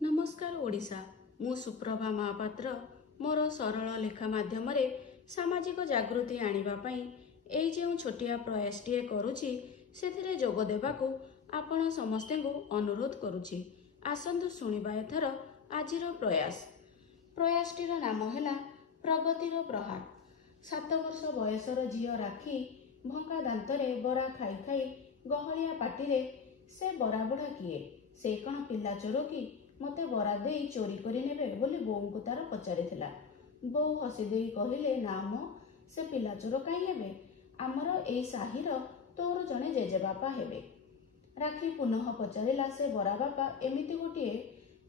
नमस्कार ओडिशा मु सुप्रभा महापात्र मोर सरल लेखा माध्यम सामाजिक जागृति आनिबा एई जो छोटिया प्रयासटीए करुछि सेथिरे जोग देबाकू आपण समस्ते को अनुरोध करुछि। आसंतु शुणिबा एथर आजिर प्रयासटीर नाम हैला प्रगतिर प्रहार। 7 वर्ष बयसर झियो राखी भंका दांतरे बरा खाई खाई गहलिया पाटिरे से बरा बुढ़ा किए से कण पिला चोर कि मते बरा देई चोरी करी नेबे बोली बोऊ को तार पचारिथिला। बोऊ हसी देई कहिले ना मो से पिला चोर काई हेबे आमर एई साहिर तोर जणे जेजे बापा हेबे। राखी पुनः पचारिला से बरा बापा एमिति गोटिए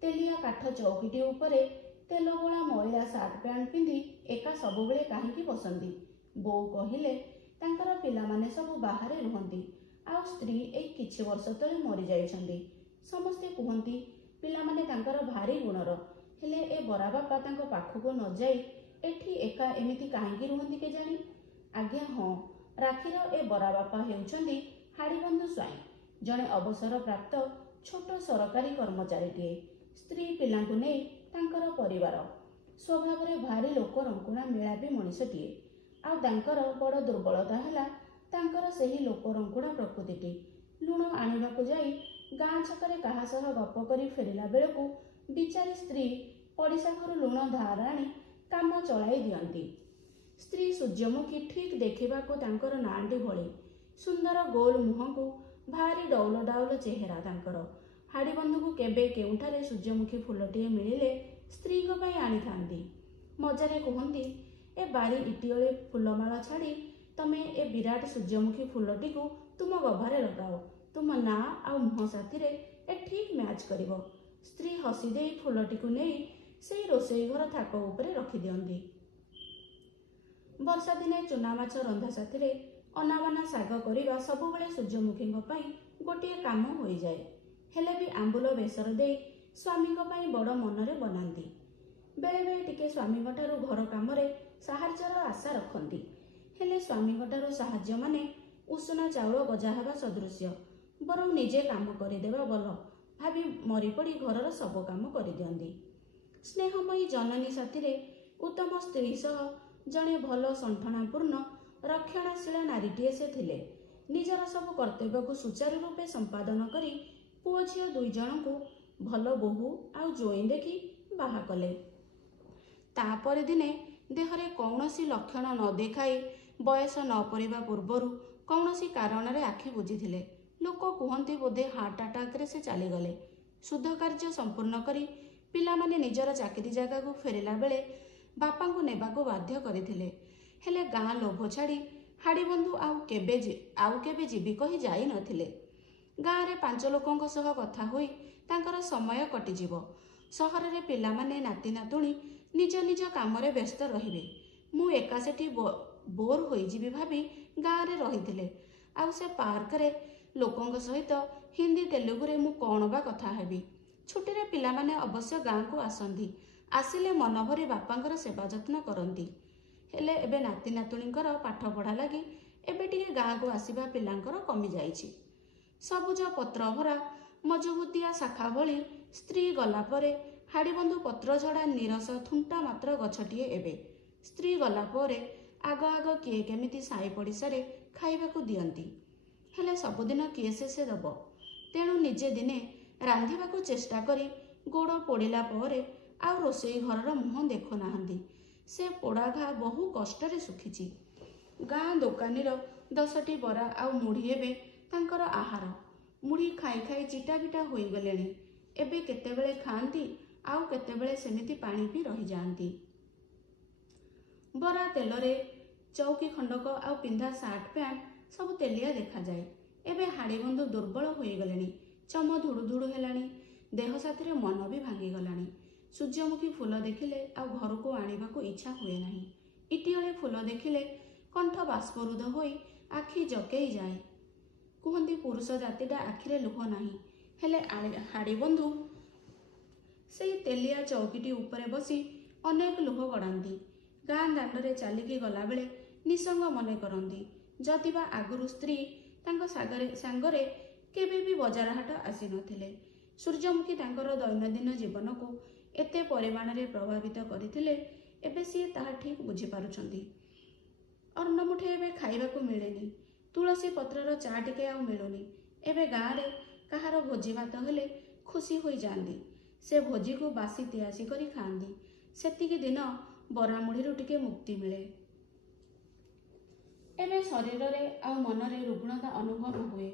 तेलिया काठ चौकीटी उपरे तेल गोला मइला सार्ट पैंट पिंधि एका सबुबेले काहींकी बसंती। बोऊ कहिले तांकर पिला माने सब बाहरे रुहंती आ स्त्री एई किछि वर्ष तले मरि जाइछंती। समस्ते कुहंती पिला माने तांकर भारी गुणर हेले ए बरा बापा तांको पाखको न जाई एठी एका एमिति काहींकी रुहंती के जानी। आज्ञा हाँ, राखीर ए बरा बापा हेउछंती हाड़ीबंधु स्वाई जणे अवसर प्राप्त छोट सरकारी कर्मचारीटीए। स्त्री पिलांकु नेई तांकर परिवार स्वभाव रे भारी लोक रंकुणा मेलापी मनीषटीए। आ तांकर बड़ दुर्बलता हैला तांकर सेही लोक रंकुणा प्रकृतिटी। लुण आनिबाकू जाई गाँ छकरे काहा सह गप करी फेरिला बेलकू बिचारी स्त्री पड़िशा घर लुण धार आनी काम चलाई दियंती। स्त्री सूर्यमुखी ठीक देखिबाकू तांकर नांडी भली सुंदर गोल मुह को भारी डौल डाउल चेहरा तांकर। हाड़ीबंधु को केबे केउठारे सूर्यमुखी फुलटीए मिलिले स्त्री को पई आनी थांती। मजारे कहंती ए बारी इटिओले फुलमाला छाड़ी तमे ए विराट सूर्यमुखी फुलटी को तुम गभारे लगाओ, तुम ना आ मुह साथी रे ए ठीक मैच करिवो। स्त्री हसी देई फुलटी को नहीं से रोसई घर थाक उपरे रखी दियंती। वर्षा दिने चुना माछ रंधा साथी रे अनाबाना साग करिबा सबुबेले सूर्यमुखी पई गोटिए काम होई जाए। हेले भी आंबुल बेसर दे स्वामी पई बड़ मनरे बनांती। बेले बेले टिके स्वामी ठारू घर काम रे साहाय्यर आशा रखंती। हेले स्वामी ठारू साहाय्य माने उषुना चाउल गजा हेबा सदृश्य बरं निजे काम करदेवा भल भाभी मरी पड़ी घरर सब काम कर दियंती। स्नेहमयी जननी साथी रे उत्तम स्त्री सह जणे भल संठनापूर्ण रक्षणाशील नारीटीए से थिले। निजर सब कर्तव्य को सुचारू रूपे संपादन करी पुओ झियो दुई जन को भल बोहू आउ जोई देखी बाहा कले। तापर दिने देहरे कौनसी लक्षण न देखाई बयस न परिबा पूर्वरु कौनसी कारण रे आखि बुझिथिले। लोक कुहंती बोधे हार्ट अटैक रे से चलीगले। शुद्ध कार्य संपूर्ण करी पिला माने निजर चाकरी जगह को फेरिला बेले बापा को नेबाको बाध्य करथिले। हेले गाँ लोभ छाड़ी हाड़ीबंधु आउ केबे जीवी कही जाई नथिले। गाँ रे 5 लोकंक सह कथा होई तांकर समय कटिजिवो। सहर रे पिला माने नाती नातुणी निज निज काम रे व्यस्त रहिबे। मु एका सेठी बोर होई जीवी भाभी गाँ रे रहिथिले। आउ से पार्क रे लोकंक सहित हिंदी तेलुगु रे मु कौन बा कथा हेबी। छुट्टी रे पिला माने अवश्य गाँ को आसंती। आसिले मन भरी बापांकर सेवा जत्न करंती। हेले एबे नाती नातुणींकर पाठ पढ़ा लगी एबे टिके गाँ को आसीबा पिलांकर कमी जाइछि। सबुज पत्र भरा मजबूतिया शाखा भली स्त्री गला परे हाड़ीबंधु पत्र झड़ा निरस थुंटा मात्र गछटिए एबे। स्त्री गला परे आग आग किए केमिति साई पड़िशारे खाइबाकू दियंती। हेले सबुदिन किए से दब। तेणु निजे दिने रांधिबाकू चेष्टा करी गोड़ पोड़िला परे आउ रोसई घरर मुह देखु नाहंती। से पोड़ा घा बहु कष्टरे सुखिछि। गाँ दोकानीर 10टी बरा आउ मुढ़ी एबे तांकर आहार। मुढ़ी खाई खाई चिटा बिटा होई गलेनी। एबे केतेबेले खांती आउ केतेबेले सेमिति पानी पी रही जांती। बरा तेलरे चौकी खंडक आउ पिंधा सार्ट पैंट सब तेलिया देखा जाए। एबे हाड़ीबंधु दुर्बल होई गलेनी। चम धुड़ु धुड़ु हेलानी। देह साथी मन भी भांगी गलानी। सूर्यमुखी फूल देखिले आउ घर को आनिबाकू इच्छा हुए नहीं। इटिओले फूल देखिले कंठ बाष्परुद्ध होई आखि जकेई जाए। कुहंती पुरुष जातिटा आखिरे लुह नहीं। हेले हाड़ीबंधु से तेलिया चौकीटी उपरे बसी अनेक लुह गड़ांती। गाँ दांडरे चालिकी गला बेले निसंग मने करंती। जदिबा आगुरु स्त्री तांको सांगरे केबे भी बजार हाट आसी नथिले। ସୂର୍ଯ୍ୟମୁଖୀ ତାଙ୍କର ଦୈନନ୍ଦିନ ଜୀବନକୁ ଏତେ ପରିମାଣରେ ପ୍ରଭାବିତ କରିଥିଲେ ଏବେ ସିଏ ତାହା ଠିକ୍ ବୁଝିପାରୁଛନ୍ତି। ଅନ୍ନ ମୁଠେ ଏବେ ଖାଇବାକୁ ମିଳେନି, ତୁଳସୀ ପତ୍ରର ଚା ଟିକେ ଆଉ ମିଳୁନି। ଏବେ ଗାଁରେ କାହାର ଭୋଜି ଭାତ ହେଲେ ଖୁସି ହୋଇଯାଆନ୍ତି। ସେ ଭୋଜିକୁ ବାସି ତିଆସି କରି ଖାଆନ୍ତି। ସେତିକି ଦିନ ବରା ମୁଢ଼ିରୁ ଟିକେ ମୁକ୍ତି ମିଳେ। ଏବେ ଶରୀରରେ ଆଉ ମନରେ ରୁଗ୍ଣତା ଅନୁଭବ ହୁଏ।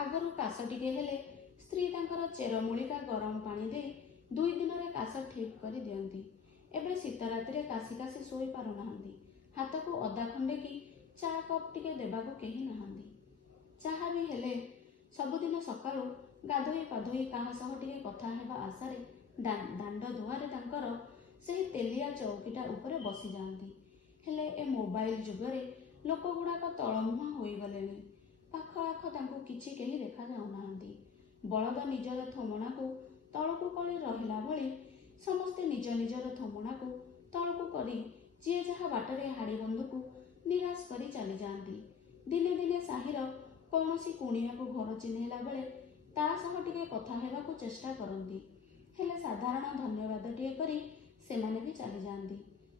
ଆଗରୁ କାଶ ଟିକେ ହେଲେ ସ୍ତ୍ରୀ ତାଙ୍କର ଚେରମୂଳିକା ଗରମ ପାଣି ଦେଇ 2 ଦିନରେ କାଶ ଠିକ୍ କରି ଦିଅନ୍ତି। ଏବେ ଶୀତ ରାତିରେ କାଶି କାଶି ଶୋଇ ପାରୁନାହାନ୍ତି। ହାତକୁ ଅଦା ଖଣ୍ଡେ କି ଚା କପ୍ ଟିକେ ଦେବାକୁ କେହି ନାହାନ୍ତି। ଚାହା ବି ହେଲେ ସବୁଦିନ ସକାଳୁ ଗାଧୋଇ ପାଧୋଇ କାହା ସହ ଟିକେ କଥା ହେବା ଆଶାରେ ଦାଣ୍ଡ ଦୁଆରେ ତାଙ୍କର ସେହି ତେଲିଆ ଚୌକିଟା ଉପରେ ବସିଯାଆନ୍ତି। ହେଲେ ଏ ମୋବାଇଲ ଯୁଗରେ ଲୋକଗୁଡ଼ାକ ତଳମୁହାଁ ହୋଇଗଲେଣି। ପାଖ ଆଖ ତାଙ୍କୁ କିଛି କେହି ଦେଖାଯାଉନାହାନ୍ତି। ବଳଦ ନିଜର ଥୋମଣାକୁ ତଳକୁ କରି ରହିଲା ଭଳି ସମସ୍ତେ ନିଜ ନିଜର ଥୋମଣାକୁ ତଳକୁ କରି ଯିଏ ଯାହା ବାଟରେ ହାଡ଼ି ବନ୍ଧୁକୁ ନିରାଶ କରି ଚାଲିଯାଆନ୍ତି। ଦିନେ ଦିନେ ସାହିର କୌଣସି କୁଣିଆକୁ ଘର ଚିହ୍ନେଇଲା ବେଳେ ତା ସହ ଟିକେ କଥା ହେବାକୁ ଚେଷ୍ଟା କରନ୍ତି। ହେଲେ ସାଧାରଣ ଧନ୍ୟବାଦଟିଏ କରି ସେମାନେ ବି ଚାଲିଯାଆନ୍ତି।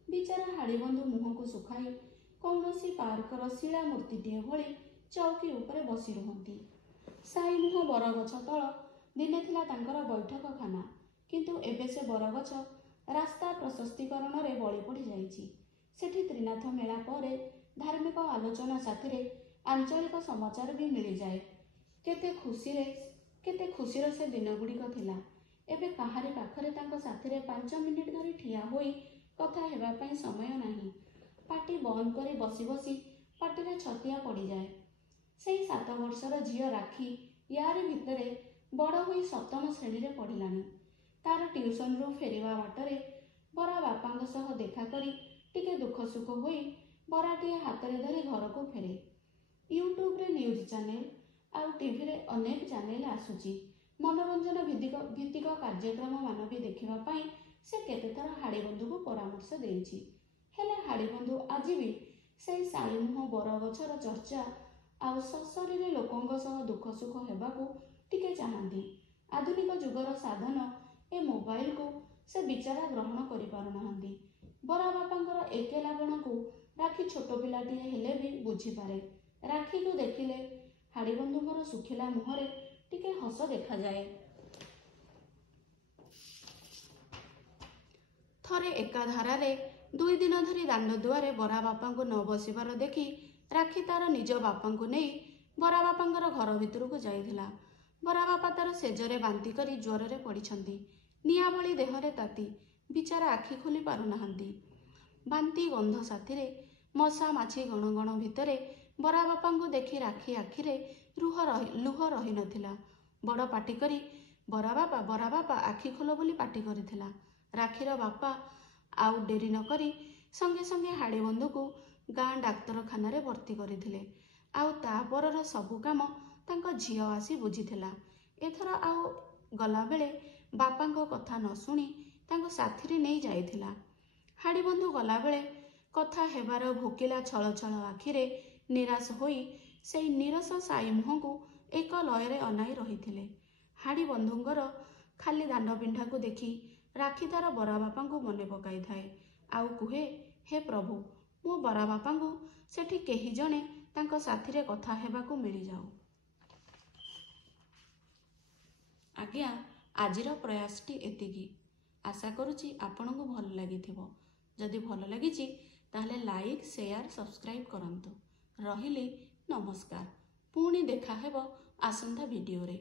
ବିଚାରା ହାଡ଼ିବନ୍ଧୁ ମୁହଁକୁ ଶୁଖାଇ କୌଣସି ପାର୍କର ଶିଳା ମୂର୍ତ୍ତିଟିଏ ଭଳି ଚୌକି ଉପରେ ବସି ରୁହନ୍ତି। ସାଇ ମୁହଁ ବରଗଛ ତଳ ଦିନେ ଥିଲା ତାଙ୍କର ବୈଠକଖାନା, କିନ୍ତୁ ଏବେ ସେ ବରଗଛ ରାସ୍ତା ପ୍ରଶସ୍ତୀକରଣରେ ବଳି ପଡ଼ିଯାଇଛି। ସେଠି ତ୍ରିନାଥ ମେଳା ପରେ ଧାର୍ମିକ ଆଲୋଚନା ସାଥିରେ ଆଞ୍ଚଳିକ ସମାଚାର ବି ମିଳିଯାଏ। କେତେ ଖୁସିର ସେ ଦିନଗୁଡ଼ିକ ଥିଲା। ଏବେ କାହାରି ପାଖରେ ତାଙ୍କ ସାଥିରେ 5 ମିନିଟ୍ ଧରି ଠିଆ ହୋଇ କଥା ହେବା ପାଇଁ ସମୟ ନାହିଁ। ପାଟି ବନ୍ଦ କରି ବସି ବସି ପାଟିରେ ଛତିଆ ପଡ଼ିଯାଏ। ସେଇ 7 ବର୍ଷର ଝିଅ ରାକ୍ଷୀ ୟାରି ଭିତରେ ବଡ଼ ହୋଇ 7ମ ଶ୍ରେଣୀରେ ପଢ଼ିଲାଣି। ତାର ଟ୍ୟୁସନରୁ ଫେରିବା ବାଟରେ ବରା ବାପାଙ୍କ ସହ ଦେଖା କରି ଟିକେ ଦୁଃଖ ସୁଖ ହୋଇ ବରାଟିଏ ହାତରେ ଧରି ଘରକୁ ଫେରେ। ୟୁଟ୍ୟୁବରେ ନ୍ୟୁଜ୍ ଚ୍ୟାନେଲ ଆଉ ଟିଭିରେ ଅନେକ ଚ୍ୟାନେଲ ଆସୁଛି। ମନୋରଞ୍ଜନ ଭିତ୍ତିକ କାର୍ଯ୍ୟକ୍ରମ ମାନ ବି ଦେଖିବା ପାଇଁ ସେ କେତେଥର ହାଡ଼ିବନ୍ଧୁକୁ ପରାମର୍ଶ ଦେଇଛି। ହେଲେ ହାଡ଼ିବନ୍ଧୁ ଆଜି ବି ସେଇ ସାଇମୁହଁ ବରଗଛର ଚର୍ଚ୍ଚା ଆଉ ସଶରୀରେ ଲୋକଙ୍କ ସହ ଦୁଃଖ ସୁଖ ହେବାକୁ ଟିକେ ଚାହାନ୍ତି। ଆଧୁନିକ ଯୁଗର ସାଧନ ଏ ମୋବାଇଲକୁ ସେ ବିଚାରା ଗ୍ରହଣ କରିପାରୁନାହାନ୍ତି। ବରା ବାପାଙ୍କର ଏକେଲାପଣକୁ ରାକ୍ଷୀ ଛୋଟ ପିଲାଟିଏ ହେଲେ ବି ବୁଝିପାରେ। ରାକ୍ଷୀକୁ ଦେଖିଲେ ହାଡ଼ିବନ୍ଧୁଙ୍କର ଶୁଖିଲା ମୁହଁରେ ଟିକେ ହସ ଦେଖାଯାଏ। ଥରେ ଏକା ଧାରାରେ 2 ଦିନ ଧରି ଦାଣ୍ଡ ଦୁଆରେ ବରା ବାପାଙ୍କୁ ନ ବସିବାର ଦେଖି ରାକ୍ଷୀ ତାର ନିଜ ବାପାଙ୍କୁ ନେଇ ବରା ବାପାଙ୍କର ଘର ଭିତରକୁ ଯାଇଥିଲା। ବରା ବାପା ତାର ସେଜରେ ବାନ୍ତି କରି ଜ୍ୱରରେ ପଡ଼ିଛନ୍ତି। ନିଆଁ ଭଳି ଦେହରେ ତାତି, ବିଚାରା ଆଖି ଖୋଲି ପାରୁନାହାନ୍ତି। ବାନ୍ତି ଗନ୍ଧ ସାଥିରେ ମଶା ମାଛି ଗଣଗଣ ଭିତରେ ବରା ବାପାଙ୍କୁ ଦେଖି ରାକ୍ଷୀ ଆଖିରେ ଲୁହ ରହିନଥିଲା। ବଡ଼ ପାଟି କରି ବରା ବାପା ଆଖି ଖୋଲ ବୋଲି ପାଟି କରିଥିଲା। ରାକ୍ଷୀର ବାପା ଆଉ ଡେରି ନ କରି ସଙ୍ଗେ ସଙ୍ଗେ ହାଡ଼ିବନ୍ଧୁକୁ ଗାଁ ଡାକ୍ତରଖାନାରେ ଭର୍ତ୍ତି କରିଥିଲେ। ଆଉ ତାପରର ସବୁ କାମ ତାଙ୍କ ଝିଅ ଆସି ବୁଝିଥିଲା। ଏଥର ଆଉ ଗଲାବେଳେ ବାପାଙ୍କ କଥା ନ ଶୁଣି ତାଙ୍କୁ ସାଥିରେ ନେଇ ଯାଇଥିଲା। ହାଡ଼ିବନ୍ଧୁ ଗଲାବେଳେ କଥା ହେବାର ଭୋକିଲା ଛଳ ଛଳ ଆଖିରେ ନିରାଶ ହୋଇ ସେଇ ନିରସ ସାଇ ମୁହଁକୁ ଏକ ଲୟରେ ଅନାଇ ରହିଥିଲେ। ହାଡ଼ିବନ୍ଧୁଙ୍କର ଖାଲି ଦାଣ୍ଡ ପିଣ୍ଡାକୁ ଦେଖି ରାକ୍ଷୀ ତାର ବରା ବାପାଙ୍କୁ ମନେ ପକାଇଥାଏ। ଆଉ କୁହେ, ହେ ପ୍ରଭୁ, ମୋ ବରା ବାପାଙ୍କୁ ସେଠି କେହି ଜଣେ ତାଙ୍କ ସାଥିରେ କଥା ହେବାକୁ ମିଳିଯାଉ। ଆଜ୍ଞା, ଆଜିର ପ୍ରୟାସଟି ଏତିକି। ଆଶା କରୁଛି ଆପଣଙ୍କୁ ଭଲ ଲାଗିଥିବ। ଯଦି ଭଲ ଲାଗିଛି ତାହେଲେ ଲାଇକ୍, ସେୟାର, ସବସ୍କ୍ରାଇବ୍ କରନ୍ତୁ। ରହିଲି, ନମସ୍କାର। ପୁଣି ଦେଖା ହେବ ଆସନ୍ତା ଭିଡ଼ିଓରେ।